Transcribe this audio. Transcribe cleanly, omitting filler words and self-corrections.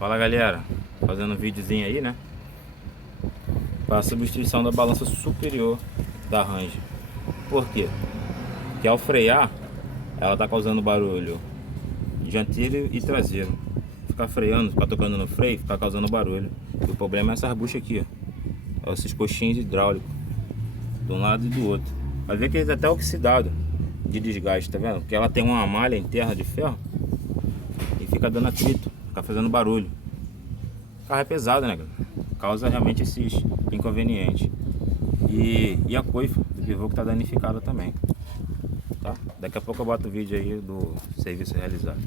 Fala galera, fazendo um videozinho aí, né? Para substituição da balança superior da Ranger. Por quê? Porque ao frear, ela tá causando barulho dianteiro e traseiro. Ficar freando, ficar tocando no freio, ficar causando barulho. E o problema é essas buchas aqui, ó. Esses coxinhos hidráulicos, de um lado e do outro. Vai ver que eles até oxidado de desgaste, tá vendo? Porque ela tem uma malha interna de ferro e fica dando atrito, fica fazendo barulho. O carro é pesado, né, galera? Causa realmente esses inconvenientes. E a coifa do pivô que tá danificada também, tá? Daqui a pouco eu boto o vídeo aí do serviço realizado.